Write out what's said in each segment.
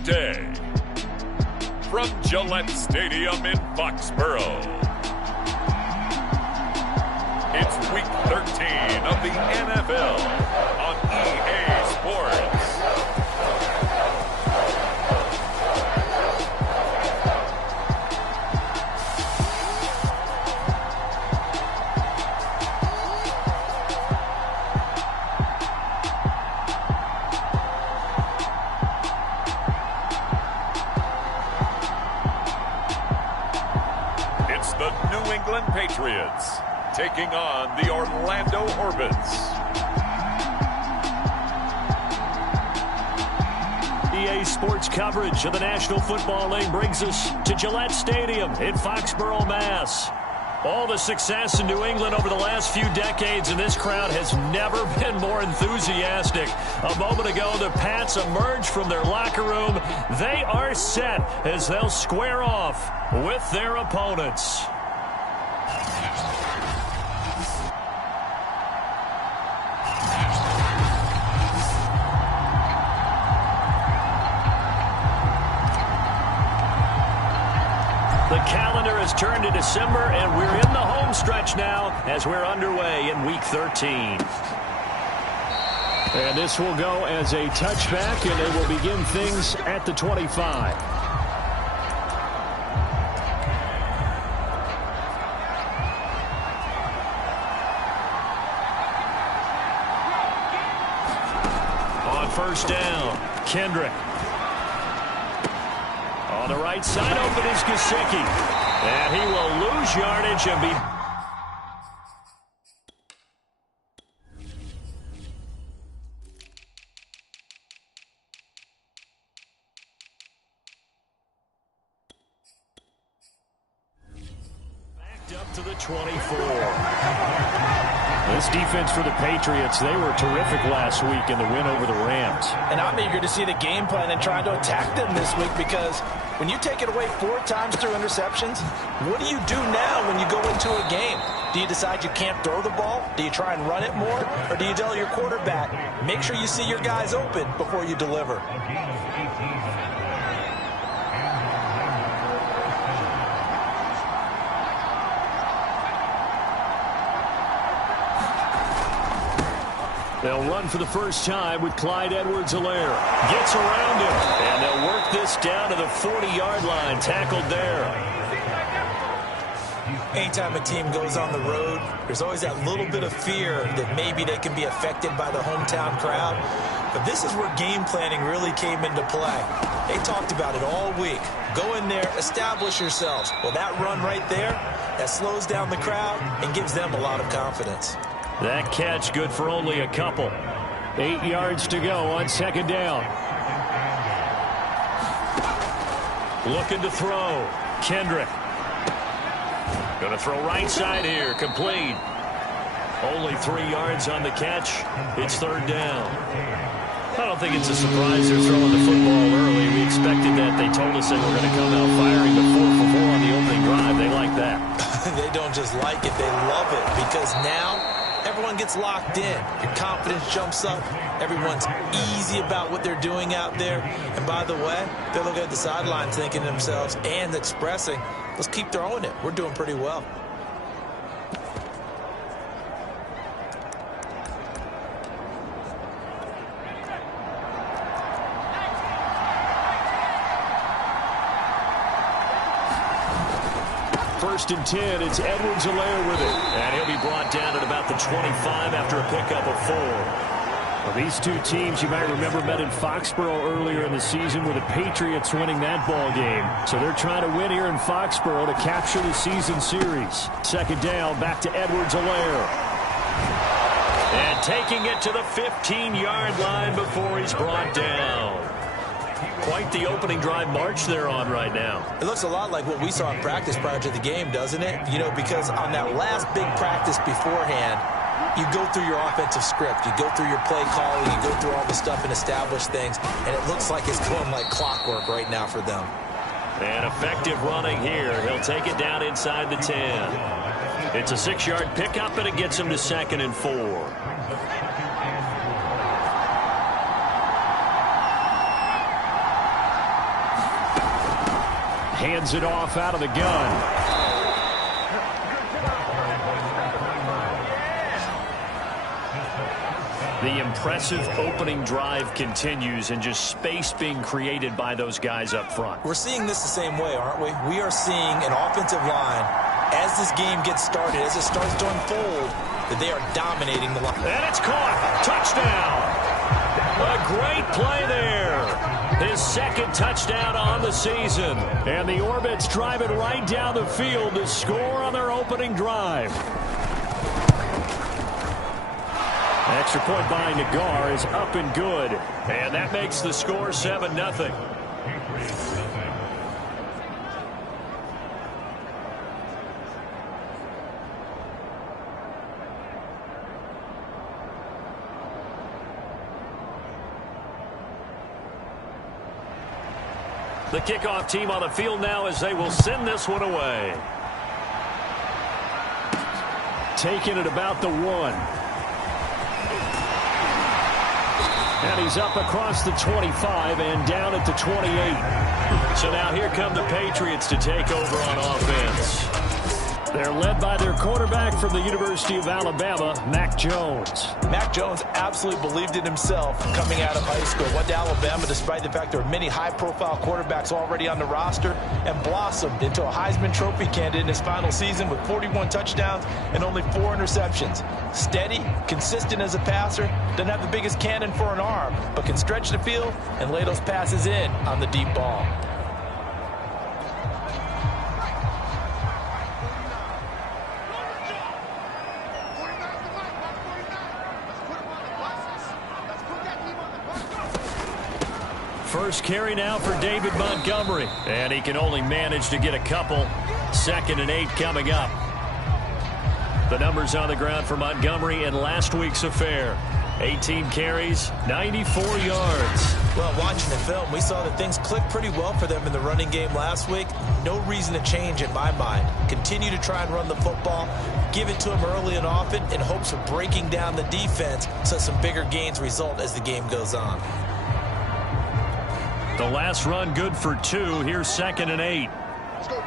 today, from Gillette Stadium in Foxborough, it's Week 13 of the NFL on EA Sports. The New England Patriots taking on the Orlando Orbits. EA Sports coverage of the National Football League brings us to Gillette Stadium in Foxborough, Mass. All the success in New England over the last few decades, and this crowd has never been more enthusiastic. A moment ago, the Pats emerged from their locker room. They are set as they'll square off with their opponents. The calendar has turned to December, and we're in the home stretch now as we're underway in Week 13. And this will go as a touchback, and they will begin things at the 25. On first down, Kendrick. On the right side, open is Gesicki. And he will lose yardage and be... backed up to the 24. This defense for the Patriots, they were terrific last week in the win over the Rams. And I'm eager to see the game plan and trying to attack them this week, because when you take it away 4 times through interceptions, what do you do now when you go into a game? Do you decide you can't throw the ball? Do you try and run it more? Or do you tell your quarterback, make sure you see your guys open before you deliver? They'll run for the first time with Clyde Edwards-Helaire. Gets around him, and they'll work this down to the 40-yard line. Tackled there. Anytime a team goes on the road, there's always that little bit of fear that maybe they can be affected by the hometown crowd. But this is where game planning really came into play. They talked about it all week. Go in there, establish yourselves. Well, that run right there, that slows down the crowd and gives them a lot of confidence. That catch good for only a couple. 8 yards to go on second down. Looking to throw. Kendrick. Going to throw right side here. Complete. Only 3 yards on the catch. It's third down. I don't think it's a surprise they're throwing the football early. We expected that. They told us they were going to come out firing, but 4 for 4 on the opening drive. They like that. They don't just like it, they love it, because now everyone gets locked in. Your confidence jumps up. Everyone's easy about what they're doing out there. And by the way, they're looking at the sideline thinking to themselves and expressing, let's keep throwing it. We're doing pretty well. First and 10, it's Edwards-Helaire with it. And he'll be brought down at about the 25 after a pickup of 4. Well, these two teams, you might remember, met in Foxborough earlier in the season with the Patriots winning that ball game. So they're trying to win here in Foxborough to capture the season series. Second down, back to Edwards-Helaire. And taking it to the 15-yard line before he's brought down. Quite the opening drive march they're on right now. It looks a lot like what we saw in practice prior to the game, doesn't it? You know, because on that last big practice beforehand, you go through your offensive script. You go through your play calling. You go through all the stuff and establish things. And it looks like it's going like clockwork right now for them. And effective running here. He'll take it down inside the 10. It's a 6-yard pickup, and it gets him to 2nd and 4. Hands it off out of the gun. The impressive opening drive continues, and just space being created by those guys up front. We're seeing this the same way, aren't we? We are seeing an offensive line, as this game gets started, as it starts to unfold, that they are dominating the line. And it's caught. Touchdown. A great play there. His second touchdown on the season. And the Orbits drive it right down the field to score on their opening drive. Extra point by Nagar is up and good. And that makes the score 7-0. The kickoff team on the field now as they will send this one away. Taking it about the 1. And he's up across the 25 and down at the 28. So now here come the Patriots to take over on offense. They're led by their quarterback from the University of Alabama, Mac Jones. Mac Jones absolutely believed in himself coming out of high school. Went to Alabama despite the fact there are many high-profile quarterbacks already on the roster, and blossomed into a Heisman Trophy candidate in his final season with 41 touchdowns and only 4 interceptions. Steady, consistent as a passer, doesn't have the biggest cannon for an arm, but can stretch the field and lay those passes in on the deep ball. First carry now for David Montgomery. And he can only manage to get a couple. 2nd and 8 coming up. The numbers on the ground for Montgomery in last week's affair. 18 carries, 94 yards. Well, watching the film, we saw that things clicked pretty well for them in the running game last week. No reason to change in my mind. Continue to try and run the football. Give it to them early and often in hopes of breaking down the defense so some bigger gains result as the game goes on. The last run good for 2. Here's 2nd and 8. Let's go, D.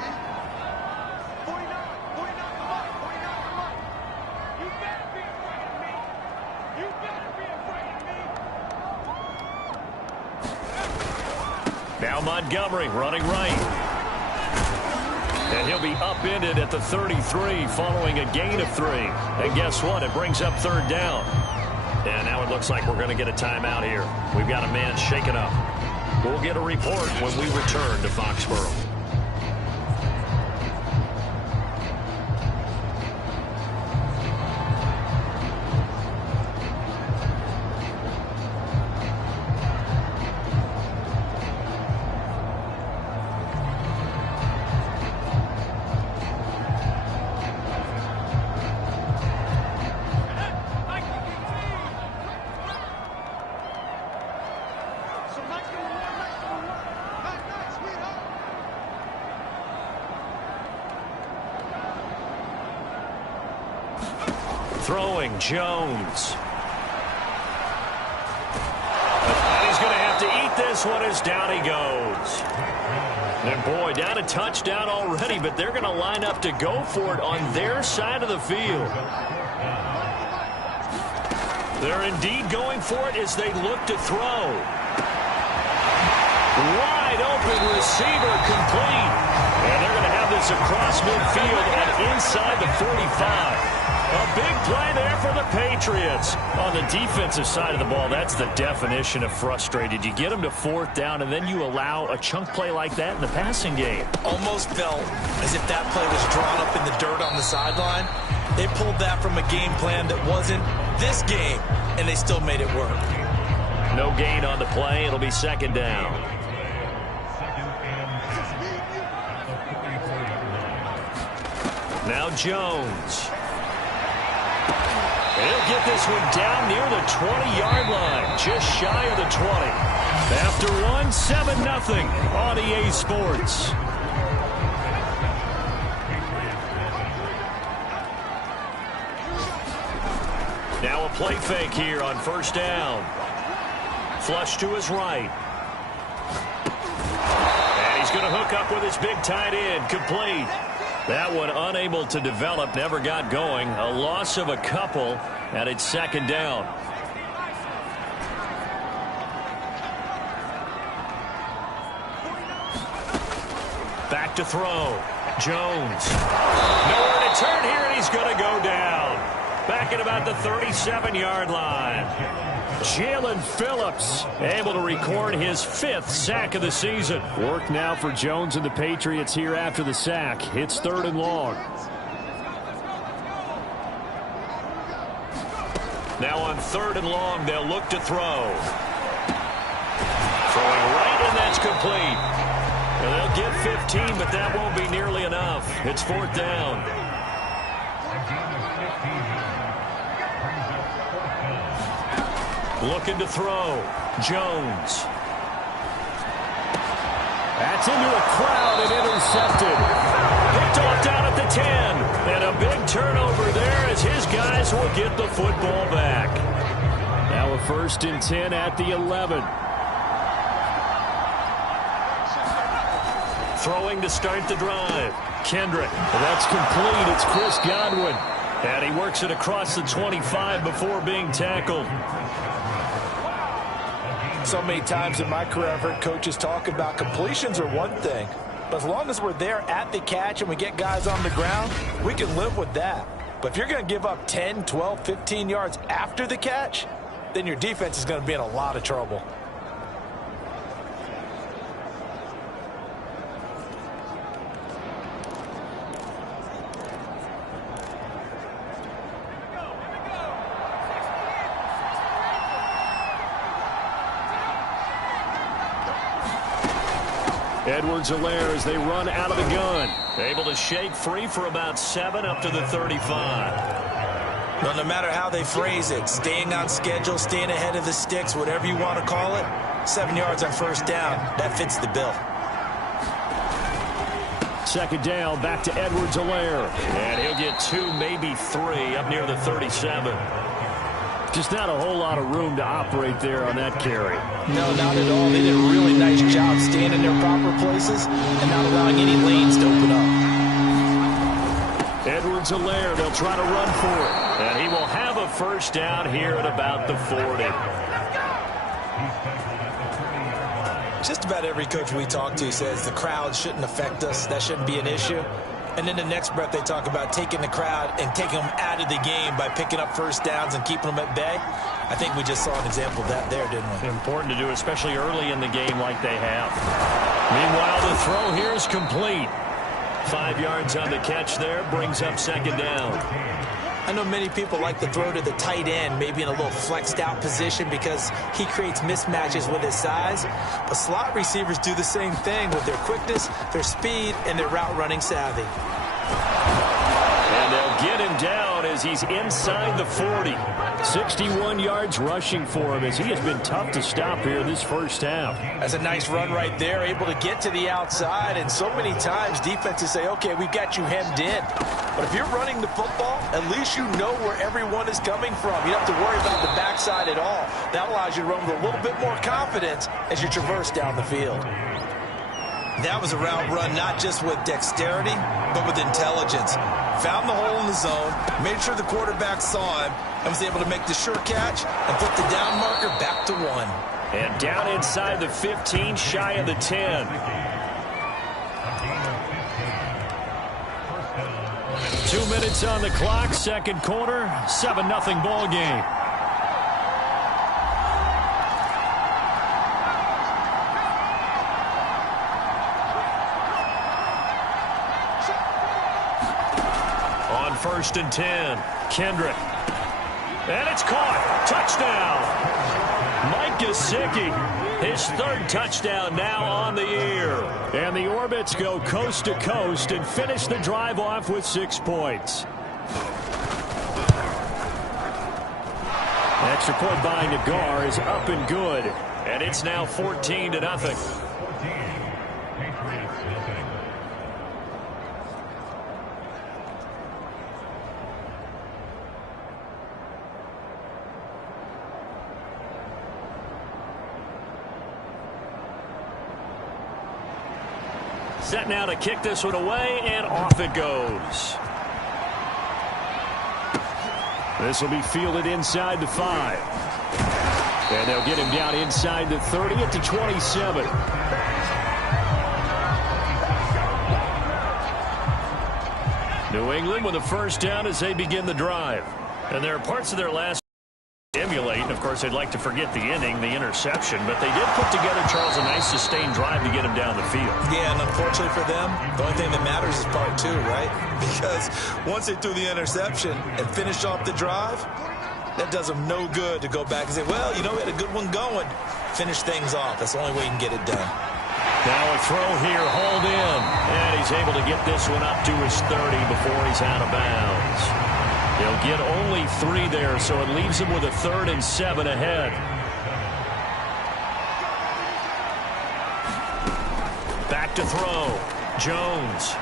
49, 49, come on, 49, come on. You better be afraid of me. You better be afraid of me. Now Montgomery running right. And he'll be upended at the 33 following a gain of 3. And guess what? It brings up 3rd down. And now it looks like we're going to get a timeout here. We've got a man shaken up. We'll get a report when we return to Foxborough. Throwing Jones. And he's going to have to eat this one as down he goes. And boy, down a touchdown already, but they're going to line up to go for it on their side of the field. They're indeed going for it as they look to throw. Wide open receiver complete. And they're going to have this across midfield and inside the 45. A big play there for the Patriots. On the defensive side of the ball, that's the definition of frustrated. You get them to 4th down, and then you allow a chunk play like that in the passing game. Almost felt as if that play was drawn up in the dirt on the sideline. They pulled that from a game plan that wasn't this game, and they still made it work. No gain on the play. It'll be 2nd down. Now Jones. He'll get this one down near the 20-yard line, just shy of the 20. After one, 7-0 on EA Sports. Now a play fake here on 1st down. Flush to his right. And he's He's going to hook up with his big tight end. Complete. That one unable to develop, never got going. A loss of a couple, and it's second down. Back to throw. Jones. Nowhere to turn here, and he's going to go down. Back at about the 37-yard line. Jalen Phillips able to record his 5th sack of the season. Work now for Jones and the Patriots here after the sack. It's 3rd and long. Now on 3rd and long, they'll look to throw. Throwing right, and that's complete. And they'll get 15, but that won't be nearly enough. It's 4th down. Looking to throw. Jones. That's into a crowd and intercepted. Picked off down at the 10. And a big turnover there as his guys will get the football back. Now a 1st and 10 at the 11. Throwing to start the drive. Kendrick. That's complete. It's Chris Godwin. And he works it across the 25 before being tackled. So many times in my career I've heard coaches talk about completions are one thing, but as long as we're there at the catch and we get guys on the ground, we can live with that. But if you're going to give up 10, 12, 15 yards after the catch, then your defense is going to be in a lot of trouble. Edwards-Helaire as they run out of the gun. Able to shake free for about 7 up to the 35. Well, no matter how they phrase it, staying on schedule, staying ahead of the sticks, whatever you want to call it, 7 yards on 1st down, that fits the bill. 2nd down, back to Edwards-Helaire. And he'll get 2, maybe 3 up near the 37. Just not a whole lot of room to operate there on that carry. No, not at all. They did a really nice job staying in their proper places and not allowing any lanes to open up. Edwards-Helaire, they'll try to run for it. And he will have a 1st down here at about the 40. Just about every coach we talk to says the crowd shouldn't affect us. That shouldn't be an issue. And then the next breath they talk about taking the crowd and taking them out of the game by picking up 1st downs and keeping them at bay. I think we just saw an example of that there, didn't we? Important to do, especially early in the game like they have. Meanwhile, the throw here is complete. 5 yards on the catch there, brings up 2nd down. I know many people like to throw to the tight end, maybe in a little flexed out position because he creates mismatches with his size. But slot receivers do the same thing with their quickness, their speed, and their route running savvy. And they'll get him down as he's inside the 40. 61 yards rushing for him as he has been tough to stop here this 1st half. That's a nice run right there, able to get to the outside. And so many times defenses say, okay, we've got you hemmed in. But if you're running the football, at least you know where everyone is coming from. You don't have to worry about the backside at all. That allows you to run with a little bit more confidence as you traverse down the field. That was a route run not just with dexterity, but with intelligence. Found the hole in the zone, made sure the quarterback saw him, and was able to make the sure catch and put the down marker back to 1. And down inside the 15, shy of the 10. 2 minutes on the clock, 2nd quarter, 7-0 ball game. On 1st and 10, Kendrick. And it's caught. Touchdown. Mike Gesicki, his 3rd touchdown now on the year. And the Orbits go coast to coast and finish the drive off with 6 points. Extra point by Nagar is up and good. And it's now 14-0. Set now to kick this one away, and off it goes. This will be fielded inside the 5. And they'll get him down inside the 30 at the 27. New England with a first down as they begin the drive. And there are parts of their last emulate. And, of course, they'd like to forget the inning, the interception. But they did put together, Charles, a nice sustained drive to get him down the field. Yeah, and unfortunately for them, the only thing that matters is part 2, right? Because once they threw the interception and finished off the drive, that does them no good to go back and say, well, you know, we had a good one going. Finish things off. That's the only way you can get it done. Now a throw here, hauled in. And he's able to get this one up to his 30 before he's out of bounds. He'll get only 3 there, so it leaves him with a 3rd and 7 ahead. Back to throw. Jones.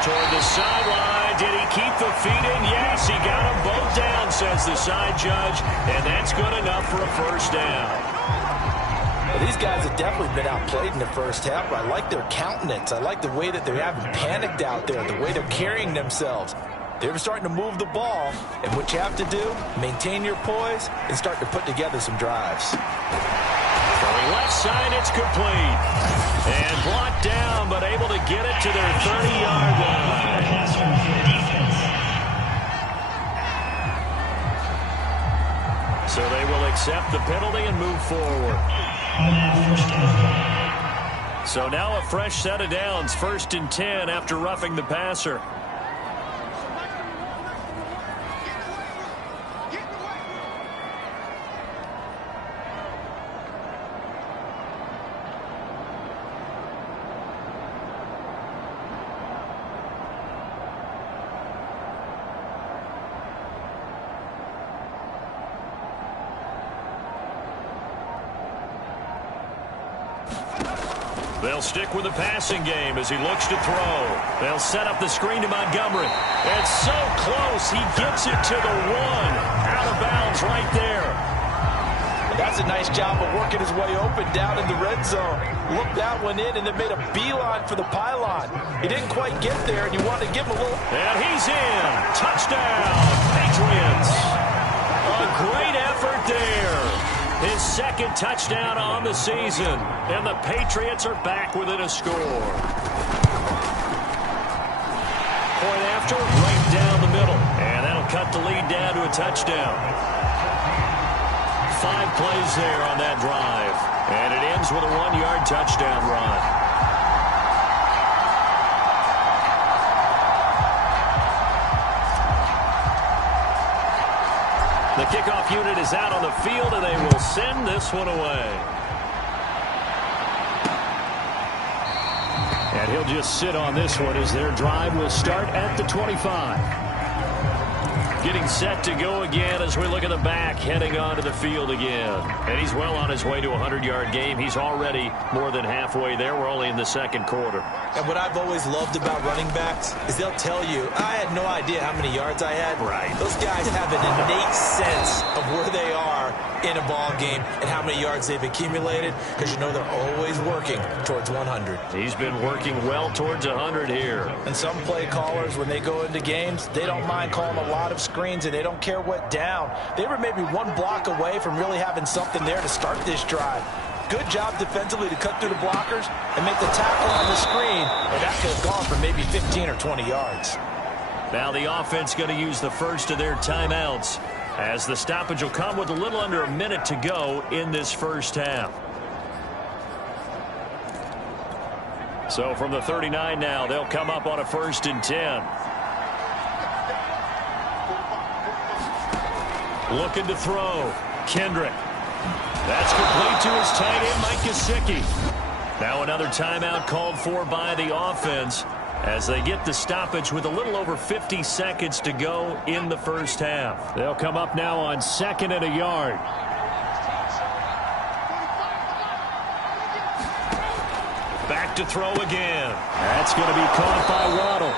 Toward the sideline. Did he keep the feet in? Yes, he got them both down, says the side judge. And that's good enough for a first down. Well, these guys have definitely been outplayed in the first half, but I like their countenance. I like the way that they haven't panicked out there, the way they're carrying themselves. They're starting to move the ball, and what you have to do, maintain your poise and start to put together some drives. Throwing left side, it's complete. And blocked down, but able to get it to their 30-yard line. So they will accept the penalty and move forward. So now a fresh set of downs, 1st and 10 after roughing the passer. They'll stick with the passing game as he looks to throw. They'll set up the screen to Montgomery. And so close, he gets it to the 1. Out of bounds right there. That's a nice job of working his way open down in the red zone. Looked that one in and then made a beeline for the pylon. He didn't quite get there, and you wanted to give him a little. And he's in. Touchdown, Patriots. A great effort there. His 2nd touchdown on the season. And the Patriots are back within a score. Point after, right down the middle. And that'll cut the lead down to a touchdown. 5 plays there on that drive. And it ends with a 1-yard touchdown run. The kickoff unit is out on the field, and they will send this one away. And he'll just sit on this one as their drive will start at the 25. Getting set to go again as we look at the back, heading onto the field again. And he's well on his way to a 100-yard game. He's already more than halfway there. We're only in the 2nd quarter. And what I've always loved about running backs is they'll tell you, I had no idea how many yards I had. Right. Those guys have an innate sense of where they are in a ball game and how many yards they've accumulated, because you know they're always working towards 100. He's been working well towards 100 here. And some play callers, when they go into games, they don't mind calling a lot of screens, and they don't care what down. They were maybe 1 block away from really having something there to start this drive. Good job defensively to cut through the blockers and make the tackle on the screen, and that could have gone for maybe 15 or 20 yards. Now the offense going to use the first of their timeouts, as the stoppage will come with a little under a minute to go in this first half. So from the 39 now, they'll come up on a 1st and 10. Looking to throw. Kendrick. That's complete to his tight end, Mike Gesicki. Now another timeout called for by the offense as they get the stoppage with a little over 50 seconds to go in the first half. They'll come up now on 2nd and a yard. Back to throw again. That's going to be caught by Waddle.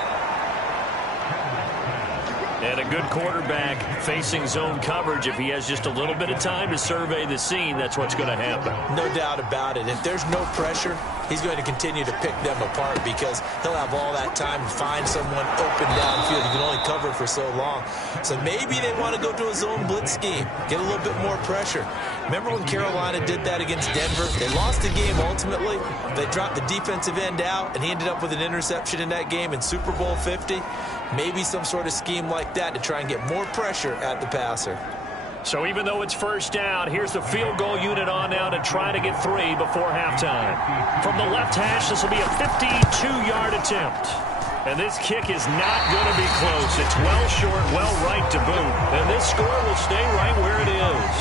And a good quarterback facing zone coverage, if he has just a little bit of time to survey the scene, that's what's going to happen. No doubt about it. If there's no pressure, he's going to continue to pick them apart because he'll have all that time to find someone open downfield. You can only cover for so long. So maybe they want to go to a zone blitz scheme, get a little bit more pressure. Remember when Carolina did that against Denver? They lost the game ultimately. They dropped the defensive end out, and he ended up with an interception in that game in Super Bowl 50. Maybe some sort of scheme like that to try and get more pressure at the passer. So even though it's first down, here's the field goal unit on now to try to get 3 before halftime. From the left hash, this will be a 52-yard attempt. And this kick is not going to be close. It's well short, well right to boot. And this score will stay right where it is.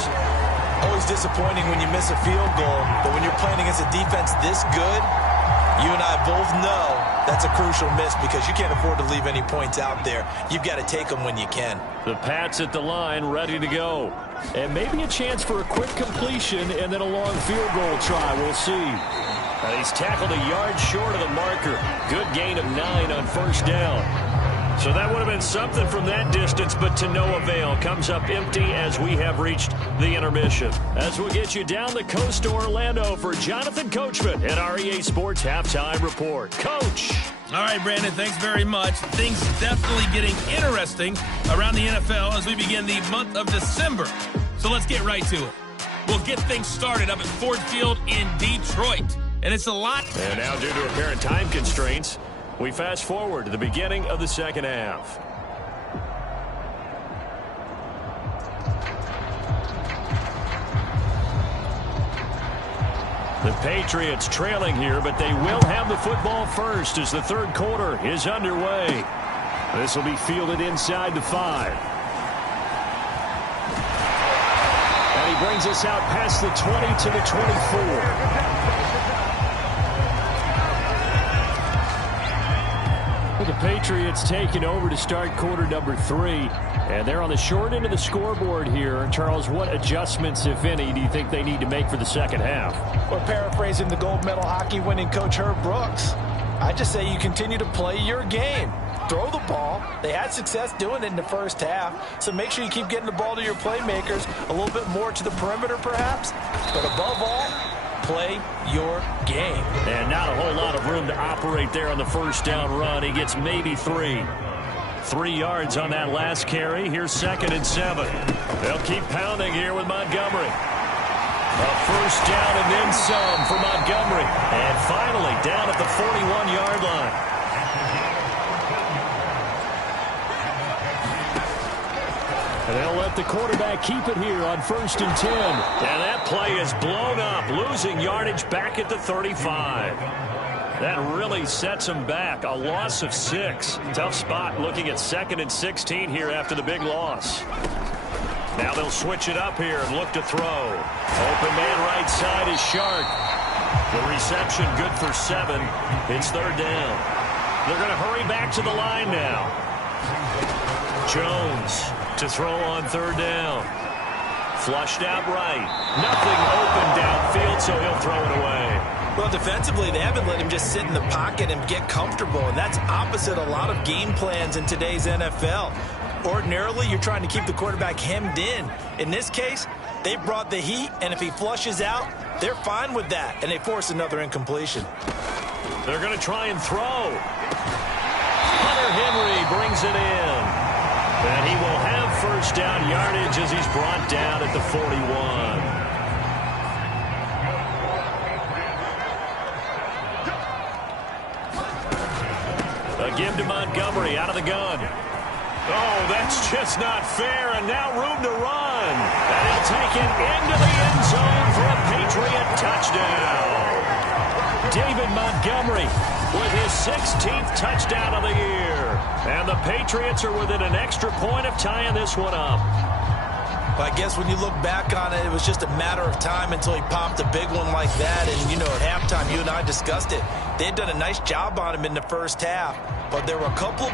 Always disappointing when you miss a field goal, but when you're playing against a defense this good, you and I both know that's a crucial miss because you can't afford to leave any points out there. You've got to take them when you can. The Pats at the line, ready to go. And maybe a chance for a quick completion and then a long field goal try. We'll see. And he's tackled a yard short of the marker. Good gain of 9 on first down. So that would have been something from that distance, but to no avail. Comes up empty as we have reached the intermission. As we'll get you down the coast to Orlando for Jonathan Coachman at our EA Sports Halftime Report. Coach. All right, Brandon, thanks very much. Things definitely getting interesting around the NFL as we begin the month of December. So let's get right to it. We'll get things started up at Ford Field in Detroit. And it's a lot. And now due to apparent time constraints, we fast forward to the beginning of the second half. The Patriots trailing here, but they will have the football first as the third quarter is underway. This will be fielded inside the 5. And he brings us out past the 20 to the 24. The Patriots taking over to start quarter number 3. And they're on the short end of the scoreboard here. Charles, what adjustments, if any, do you think they need to make for the second half? Well, paraphrasing the gold medal hockey winning coach Herb Brooks, I just say you continue to play your game. Throw the ball. They had success doing it in the first half, so make sure you keep getting the ball to your playmakers, a little bit more to the perimeter perhaps, but above all, play your game. And not a whole lot of room to operate there on the first down run. He gets maybe 3. 3 yards on that last carry. Here's 2nd and 7. They'll keep pounding here with Montgomery. A first down and then some for Montgomery. And finally down at the 41-yard line. And they'll let the quarterback keep it here on 1st and 10. And that play is blown up, losing yardage back at the 35. That really sets him back. A loss of 6. Tough spot looking at 2nd and 16 here after the big loss. Now they'll switch it up here and look to throw. Open man right side is Shark. The reception good for 7. It's 3rd down. They're going to hurry back to the line now. Jones to throw on 3rd down. Flushed out right. Nothing open downfield, so he'll throw it away. Well, defensively, they haven't let him just sit in the pocket and get comfortable, and that's opposite a lot of game plans in today's NFL. Ordinarily, you're trying to keep the quarterback hemmed in. In this case, they brought the heat, and if he flushes out, they're fine with that, and they force another incompletion. They're going to try and throw. Hunter Henry brings it in. And he will have first down yardage as he's brought down at the 41. A give to Montgomery out of the gun. Oh, that's just not fair, and now room to run. And he'll take it into the end zone for a Patriot touchdown. David Montgomery with his 16th touchdown of the year. And the Patriots are within an extra point of tying this one up. Well, I guess when you look back on it, it was just a matter of time until he popped a big one like that. And, you know, at halftime, you and I discussed it. They had done a nice job on him in the first half. But there were a couple of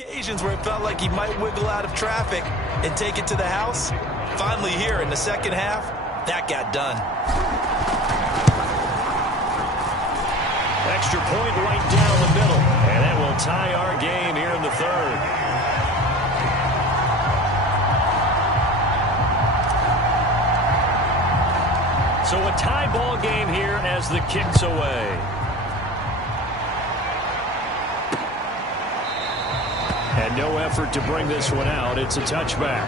Occasions where it felt like he might wiggle out of traffic and take it to the house. Finally here in the second half, that got done. Extra point right down the middle. And that will tie our game here in the third. So a tie ball game here as the kick's away. And no effort to bring this one out. It's a touchback.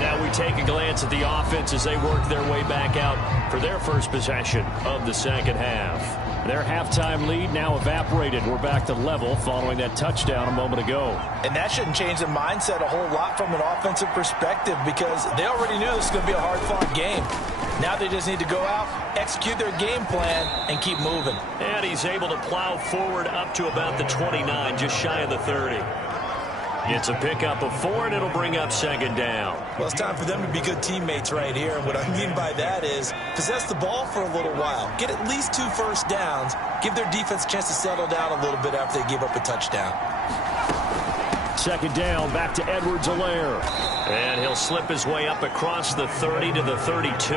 Now we take a glance at the offense as they work their way back out for their first possession of the second half. Their halftime lead now evaporated. We're back to level following that touchdown a moment ago. And that shouldn't change the mindset a whole lot from an offensive perspective because they already knew this was going to be a hard-fought game. Now they just need to go out, execute their game plan, and keep moving. And he's able to plow forward up to about the 29, just shy of the 30. It's a pickup of 4, and it'll bring up second down. Well, it's time for them to be good teammates right here. And what I mean by that is possess the ball for a little while. Get at least 2 first downs. Give their defense a chance to settle down a little bit after they give up a touchdown. Second down, back to Edwards-Helaire. And he'll slip his way up across the 30 to the 32.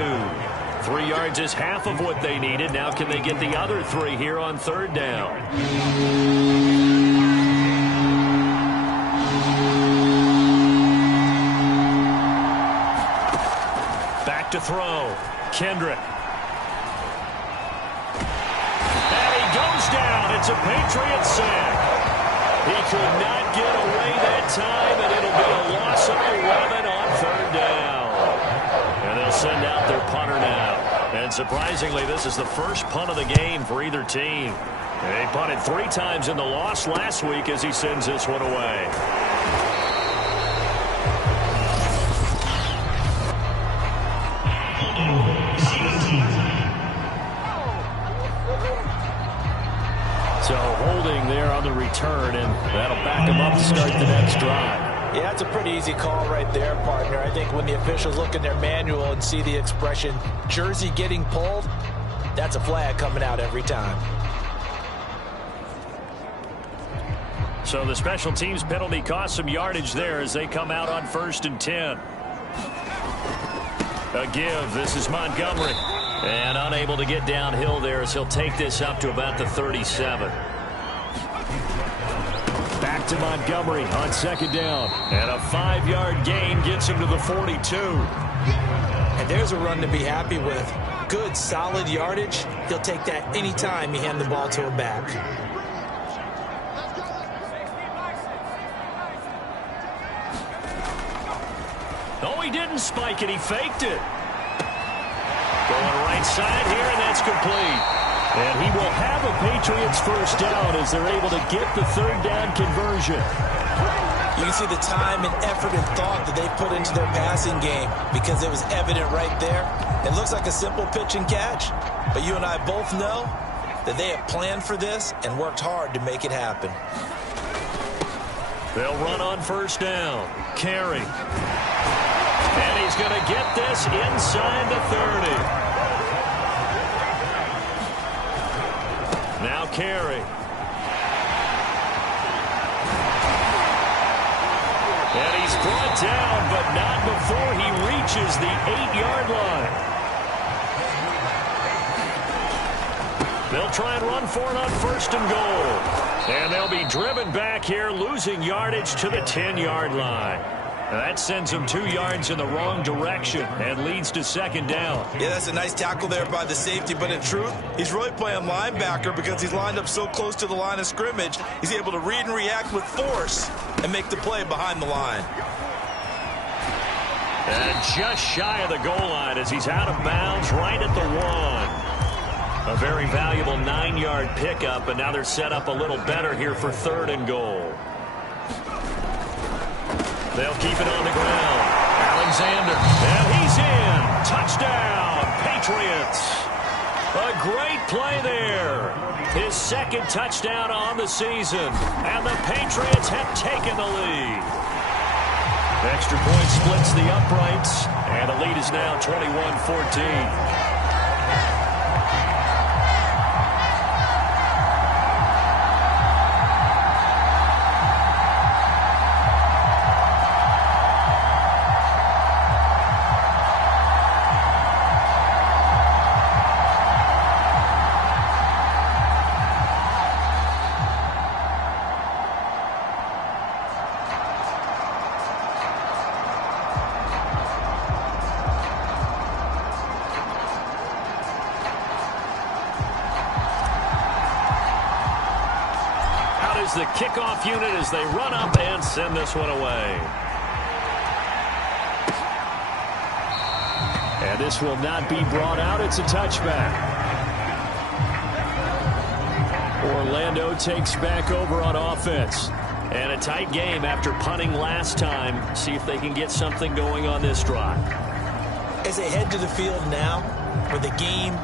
3 yards is half of what they needed. Now can they get the other 3 here on third down? Back to throw. Kendrick. And he goes down. It's a Patriot sack. He could not get away that time, and it'll be a loss of 11 on third down. And they'll send out their punter now. And surprisingly, this is the first punt of the game for either team. They punted 3 times in the loss last week as he sends this one away. So holding there on the return, and that'll back him up to start the next drive. Yeah, that's a pretty easy call right there, partner. I think when the officials look in their manual and see the expression, jersey getting pulled, that's a flag coming out every time. So the special teams penalty cost some yardage there as they come out on 1st and 10. A give. This is Montgomery. And unable to get downhill there as he'll take this up to about the 37. Back to Montgomery on second down. And a 5-yard gain gets him to the 42. And there's a run to be happy with. Good, solid yardage. He'll take that anytime you hand the ball to a back. Oh, he didn't spike it. He faked it. Going right side here, and that's complete. And he will have a Patriots first down as they're able to get the third down conversion. You can see the time and effort and thought that they put into their passing game because it was evident right there. It looks like a simple pitch and catch, but you and I both know that they have planned for this and worked hard to make it happen. They'll run on first down. Carey. And he's going to get this inside the 30. Now Carey. And he's brought down, but not before he reaches the 8-yard line. They'll try and run for it on 1st and goal. And they'll be driven back here, losing yardage to the 10-yard line. That sends him 2 yards in the wrong direction and leads to second down. Yeah, that's a nice tackle there by the safety, but in truth, he's really playing linebacker because he's lined up so close to the line of scrimmage. He's able to read and react with force and make the play behind the line. And just shy of the goal line as he's out of bounds right at the 1. A very valuable 9-yard pickup, and now they're set up a little better here for 3rd and goal. They'll keep it on the ground. Alexander, and he's in. Touchdown, Patriots. A great play there. His 2nd touchdown on the season, and the Patriots have taken the lead. Extra point splits the uprights, and the lead is now 21-14. is the kickoff unit as they run up and send this one away. And this will not be brought out. It's a touchback. Orlando takes back over on offense. And a tight game after punting last time. See if they can get something going on this drive. As they head to the field now, with the game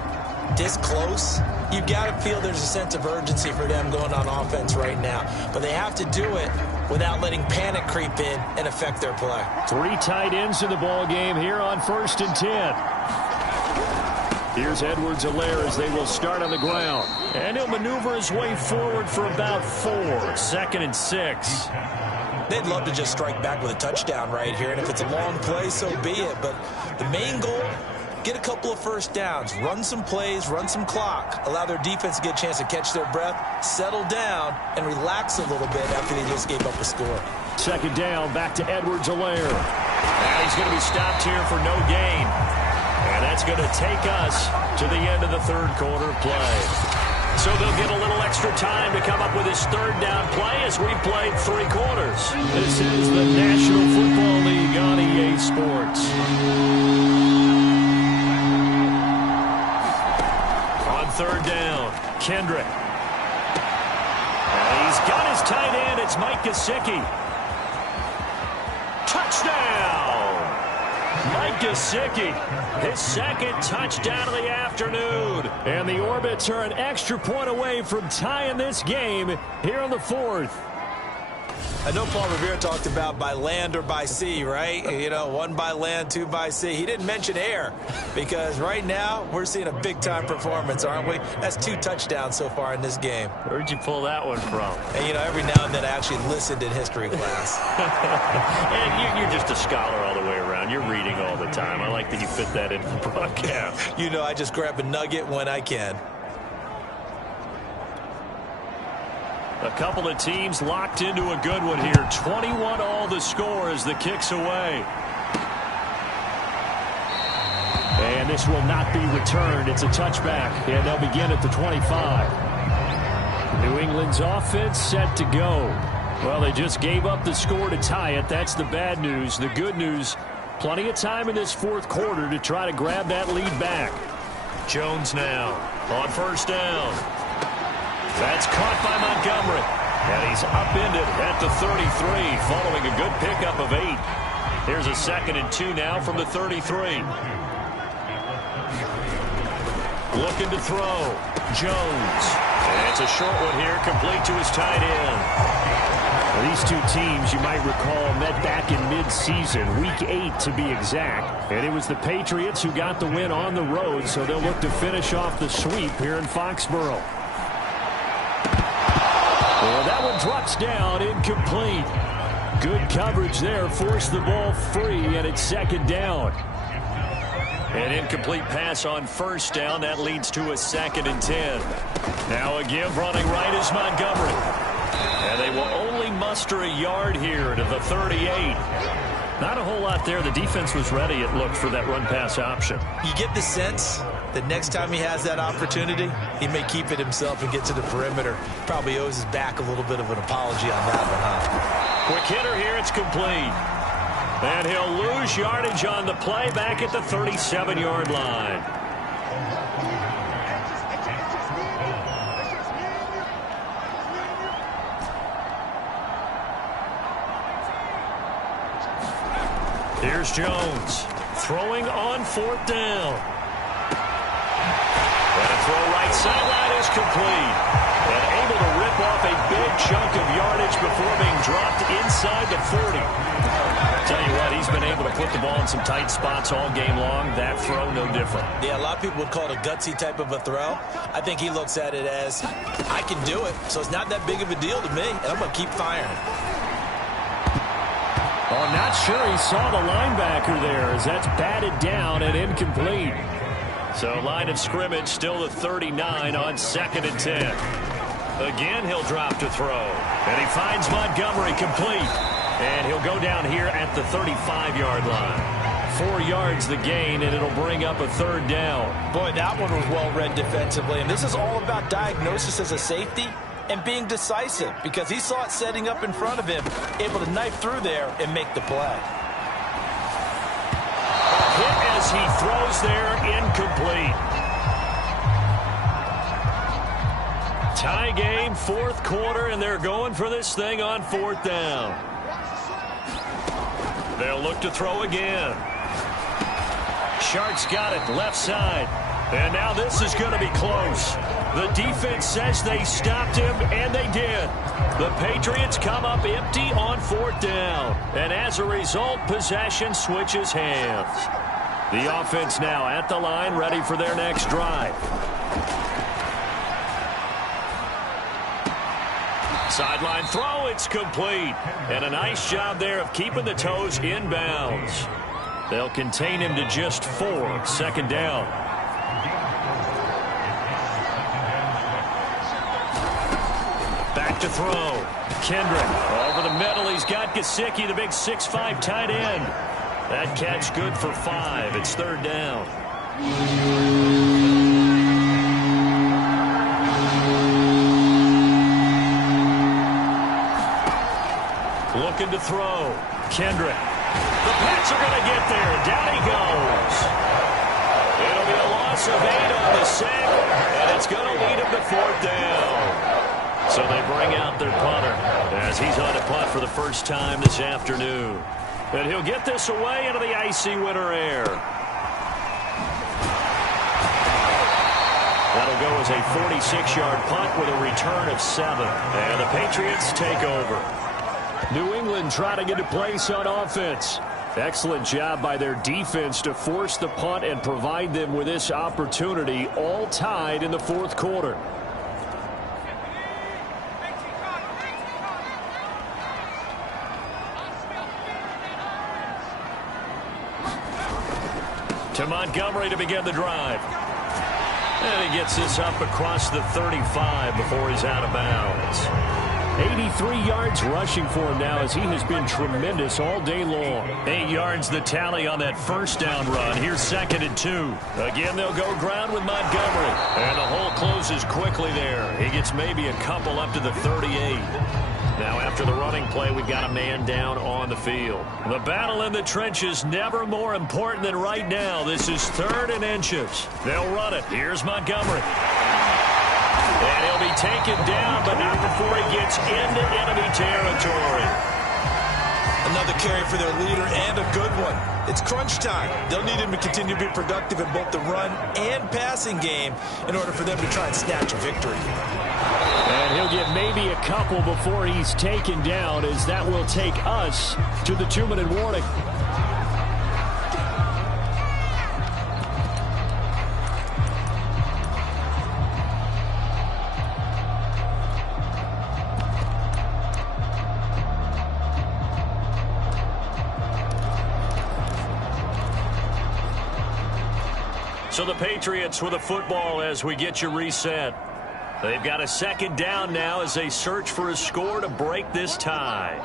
this close, you got to feel there's a sense of urgency for them going on offense right now. But they have to do it without letting panic creep in and affect their play. 3 tight ends in the ball game here on 1st and 10. Here's Edwards-Helaire as they will start on the ground. And he'll maneuver his way forward for about 4. 2nd and 6. They'd love to just strike back with a touchdown right here. And if it's a long play, so be it. But the main goal, get a couple of first downs, run some plays, run some clock, allow their defense to get a chance to catch their breath, settle down, and relax a little bit after they just gave up a score. 2nd down, back to Edwards-Helaire. And he's going to be stopped here for no gain. And that's going to take us to the end of the 3rd quarter play. So they'll get a little extra time to come up with his 3rd down play as we've played 3 quarters. This is the National Football League on EA Sports. On 3rd down, Kendrick. And he's got his tight end. It's Mike Gesicki. Touchdown! Mike Gesicki, his 2nd touchdown of the afternoon. And the Orbits are an extra point away from tying this game here on the 4th. I know Paul Revere talked about by land or by sea, right? You know, 1 by land, 2 by sea. He didn't mention air because right now we're seeing a big-time performance, aren't we? That's 2 touchdowns so far in this game. Where'd you pull that one from? And, you know, every now and then I actually listened in history class. And you're just a scholar all the way around. You're reading all the time. I like that you fit that into the broadcast. You know, I just grab a nugget when I can. A couple of teams locked into a good one here. 21 all the score as the kick's away. And this will not be returned. It's a touchback, and they'll begin at the 25. New England's offense set to go. Well, they just gave up the score to tie it. That's the bad news. The good news, plenty of time in this 4th quarter to try to grab that lead back. Jones now on 1st down. That's caught by Montgomery. And he's upended at the 33 following a good pickup of 8. Here's a 2nd and 2 now from the 33. Looking to throw. Jones. And it's a short one here, complete to his tight end. Well, these 2 teams, you might recall, met back in mid-season, week 8 to be exact. And it was the Patriots who got the win on the road, so they'll look to finish off the sweep here in Foxborough. Well, that one drops down, incomplete. Good coverage there, forced the ball free, and it's 2nd down. An incomplete pass on 1st down. That leads to a 2nd and 10. Now a give running right is Montgomery. And they will only muster a yard here to the 38. Not a whole lot there. The defense was ready, it looked, for that run-pass option. You get the sense that next time he has that opportunity, he may keep it himself and get to the perimeter. Probably owes his back a little bit of an apology on that one, huh? Quick hitter here. It's complete. And he'll lose yardage on the play back at the 37-yard line. Here's Jones throwing on 4th down. And a throw right sideline is complete. And able to rip off a big chunk of yardage before being dropped inside the 40. Tell you what, he's been able to put the ball in some tight spots all game long. That throw, no different. Yeah, a lot of people would call it a gutsy type of a throw. I think he looks at it as, I can do it, so it's not that big of a deal to me, and I'm going to keep firing. Oh, not sure he saw the linebacker there as that's batted down and incomplete. So line of scrimmage still the 39 on 2nd and 10. Again, he'll drop to throw. And he finds Montgomery complete. And he'll go down here at the 35-yard line. 4 yards the gain, and it'll bring up a 3rd down. Boy, that one was well read defensively. And this is all about diagnosis as a safety. and being decisive because he saw it setting up in front of him, able to knife through there and make the play. Hit as he throws there, incomplete. Tie game, fourth quarter, and they're going for this thing on fourth down. They'll look to throw again. Shark's got it, left side. And now this is going to be close. The defense says they stopped him, and they did. The Patriots come up empty on fourth down. And as a result, possession switches hands. The offense now at the line, ready for their next drive. Sideline throw, it's complete. And a nice job there of keeping the toes inbounds. They'll contain him to just 4, second down. Back to throw. Kendrick over the middle. He's got Gesicki, the big 6'5" tight end. That catch good for 5. It's third down. Looking to throw. Kendrick. The Pats are going to get there. Down he goes. It'll be a loss of 8 on the sack, and it's going to lead him to fourth down. So they bring out their punter as he's on to punt for the first time this afternoon. And he'll get this away into the icy winter air. That'll go as a 46-yard punt with a return of 7. And the Patriots take over. New England trying to get a place on offense. Excellent job by their defense to force the punt and provide them with this opportunity, all tied in the fourth quarter. To Montgomery to begin the drive. And he gets this up across the 35 before he's out of bounds. 83 yards rushing for him now as he has been tremendous all day long. 8 yards the tally on that first down run. Here's 2nd and 2. Again, they'll go ground with Montgomery. And the hole closes quickly there. He gets maybe a couple up to the 38. Now after the running play, we've got a man down on the field. The battle in the trenches never more important than right now. This is 3rd and inches. They'll run it. Here's Montgomery. And he'll be taken down, but not before he gets into enemy territory. Another carry for their leader and a good one. It's crunch time. They'll need him to continue to be productive in both the run and passing game in order for them to try and snatch a victory. And he'll get maybe a couple before he's taken down, as that will take us to the 2-minute warning. So the Patriots with a football as we get you reset. They've got a 2nd down now as they search for a score to break this tie.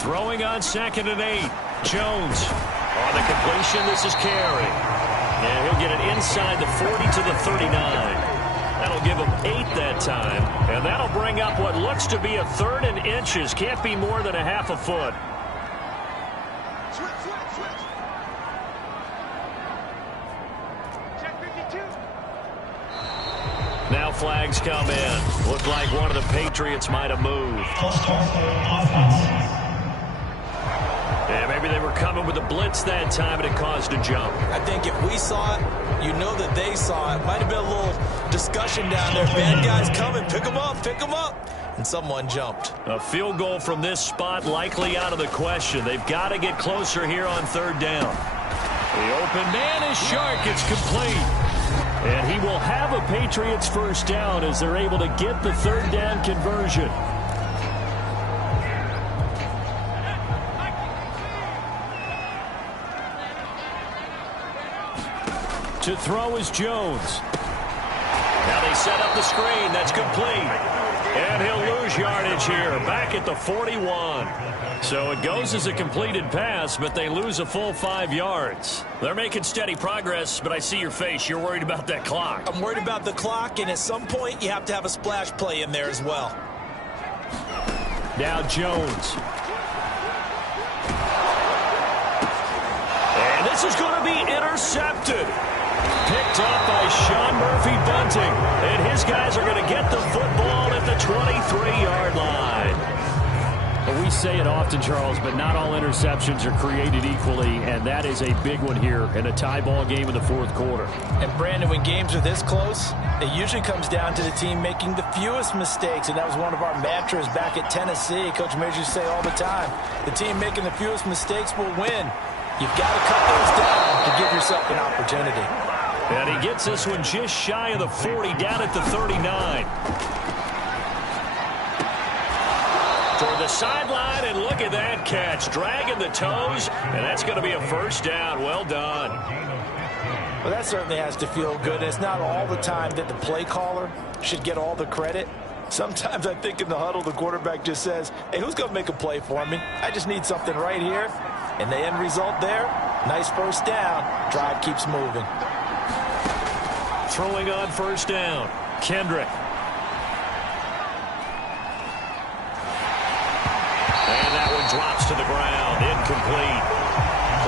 Throwing on 2nd and 8. Jones on the completion. This is Carey. And he'll get it inside the 40 to the 39. That'll give him 8 that time. And that'll bring up what looks to be a 3rd and inches. Can't be more than a half a foot. Now flags come in. Looked like one of the Patriots might have moved. Yeah, maybe they were coming with a blitz that time and it caused a jump. I think if we saw it, you know that they saw it. Might have been a little discussion down there. Bad guys coming. Pick them up. Pick them up. And someone jumped. A field goal from this spot likely out of the question. They've got to get closer here on 3rd down. The open man is Shark. It's complete. And he will have a Patriots first down as they're able to get the 3rd down conversion. To throw is Jones. Now they set up the screen. That's complete. And he'll lose yardage here, back at the 41. So it goes as a completed pass, but they lose a full 5 yards. They're making steady progress, but I see your face. You're worried about that clock. I'm worried about the clock, and at some point, you have to have a splash play in there as well. Now Jones. And this is going to be intercepted. Picked up by Sean Murphy-Bunting. And his guys are going to get the football at the 23-yard line. Well, we say it often, Charles, but not all interceptions are created equally, and that is a big one here in a tie ball game in the fourth quarter. And, Brandon, when games are this close, it usually comes down to the team making the fewest mistakes, and that was one of our mantras back at Tennessee. Coach Mears used to say all the time, the team making the fewest mistakes will win. You've got to cut those down to give yourself an opportunity. And he gets this one just shy of the 40, down at the 39. Toward the sideline, and look at that catch. Dragging the toes, and that's going to be a first down. Well done. Well, that certainly has to feel good. It's not all the time that the play caller should get all the credit. Sometimes I think in the huddle, the quarterback just says, hey, who's going to make a play for me? I just need something right here. And the end result there, nice first down. Drive keeps moving. Throwing on first down, Kendrick. And that one drops to the ground, incomplete.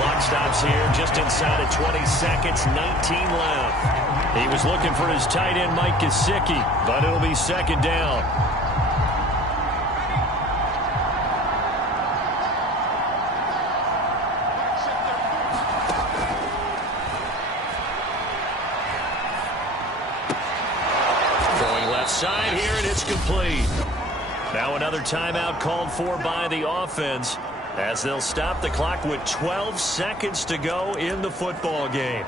Clock stops here just inside of 20 seconds, 19 left. He was looking for his tight end, Mike Gesicki, but it'll be second down. Side here, and it's complete. Now another timeout called for by the offense as they'll stop the clock with 12 seconds to go in the football game.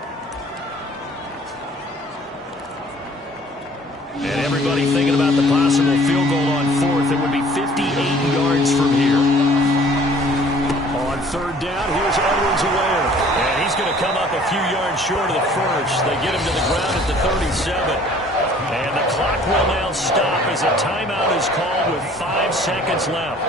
And everybody thinking about the possible field goal on fourth. It would be 58 yards from here. On third down, here's Edwards-Helaire. And he's going to come up a few yards short of the first. They get him to the ground at the 37. And the clock will now stop as a timeout is called with 5 seconds left.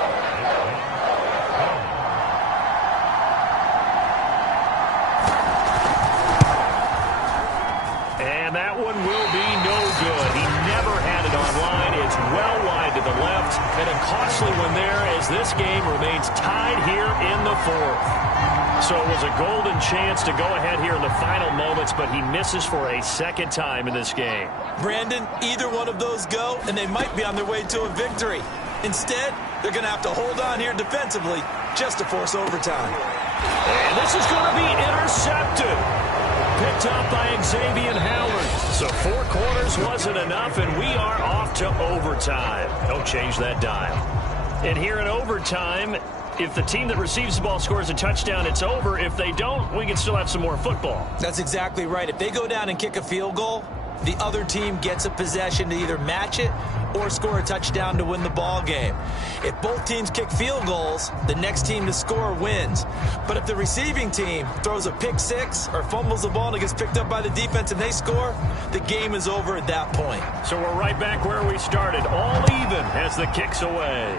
And that one will be no good. He never had it online. It's well wide to the left. And a costly one there as this game remains tied here in the fourth. So it was a golden chance to go ahead here in the final moments, but he misses for a second time in this game. Brandon, either one of those go, and they might be on their way to a victory. Instead, they're going to have to hold on here defensively just to force overtime. And this is going to be intercepted. Picked up by Xavier Howard. So 4 quarters wasn't enough, and we are off to overtime. Don't change that dial. And here in overtime, if the team that receives the ball scores a touchdown, it's over. If they don't, we can still have some more football. That's exactly right. If they go down and kick a field goal, the other team gets a possession to either match it or score a touchdown to win the ball game. If both teams kick field goals, the next team to score wins. But if the receiving team throws a pick six or fumbles the ball and it gets picked up by the defense and they score, the game is over at that point. So we're right back where we started, all even as the kick's away.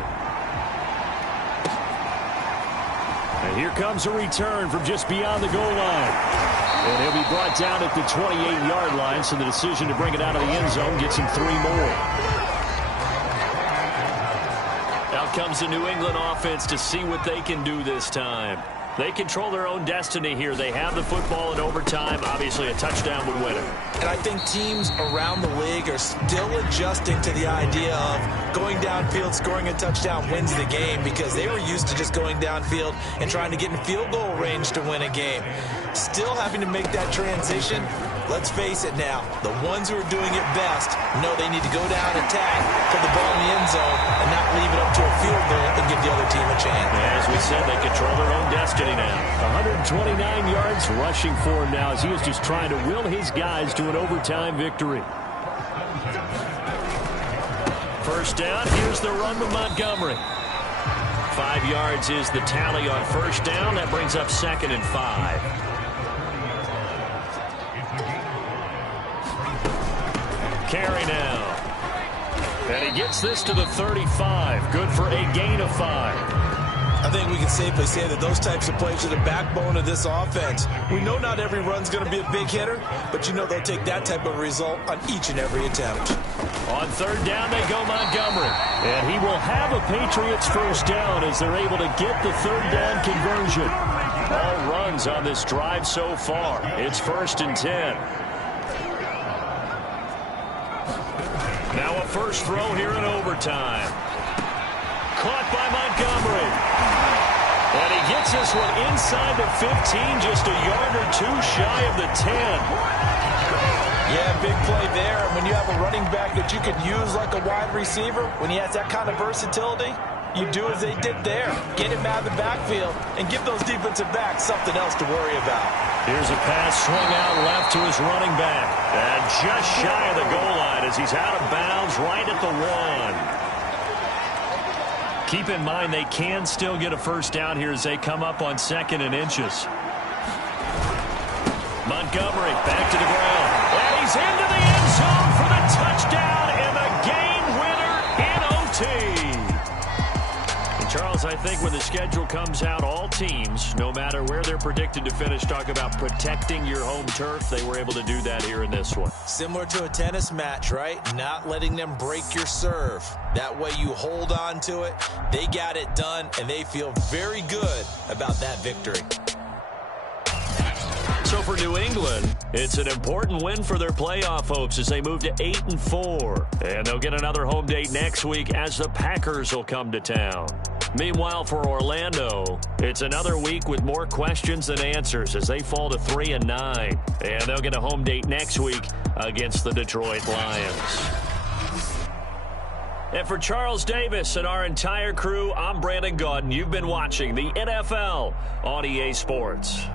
And here comes a return from just beyond the goal line. And he'll be brought down at the 28-yard line, so the decision to bring it out of the end zone gets him 3 more. Out comes the New England offense to see what they can do this time. They control their own destiny here. They have the football in overtime. Obviously, a touchdown would win it. And I think teams around the league are still adjusting to the idea of going downfield, scoring a touchdown wins the game, because they were used to just going downfield and trying to get in field goal range to win a game. Still having to make that transition. Let's face it now, the ones who are doing it best know they need to go down, attack, put the ball in the end zone, and not leave it up to a field goal and give the other team a chance. As we said, they control their own destiny now. 129 yards rushing for him now as he is just trying to will his guys to an overtime victory. First down, here's the run with Montgomery. 5 yards is the tally on first down. That brings up 2nd and 5. Carry now. And he gets this to the 35. Good for a gain of 5. I think we can safely say that those types of plays are the backbone of this offense. We know not every run's going to be a big hitter, but you know they'll take that type of result on each and every attempt. On third down, they go Montgomery. And he will have a Patriots first down as they're able to get the third down conversion. All runs on this drive so far. It's 1st and 10. Now a first throw here in overtime. Caught by Montgomery. And he gets this one inside the 15, just a yard or two shy of the 10. Yeah, big play there. And when you have a running back that you can use like a wide receiver, when he has that kind of versatility, you do as they did there. Get him out of the backfield and give those defensive backs something else to worry about. Here's a pass swung out left to his running back. And just shy of the goal line as he's out of bounds right at the 1. Keep in mind they can still get a first down here as they come up on 2nd and inches. Montgomery back to the ground. And he's into the end zone for the touchdown and the game winner in OT. And Charles, I think when the schedule comes out, all teams, no matter where they're predicted to finish, talk about protecting your home turf. They were able to do that here in this one. Similar to a tennis match, right? Not letting them break your serve. That way you hold on to it. They got it done, and they feel very good about that victory. So for New England, it's an important win for their playoff hopes as they move to 8-4. And they'll get another home date next week as the Packers will come to town. Meanwhile, for Orlando, it's another week with more questions than answers as they fall to 3-9. And they'll get a home date next week against the Detroit Lions. And for Charles Davis and our entire crew, I'm Brandon Gaudin. You've been watching the NFL on EA Sports.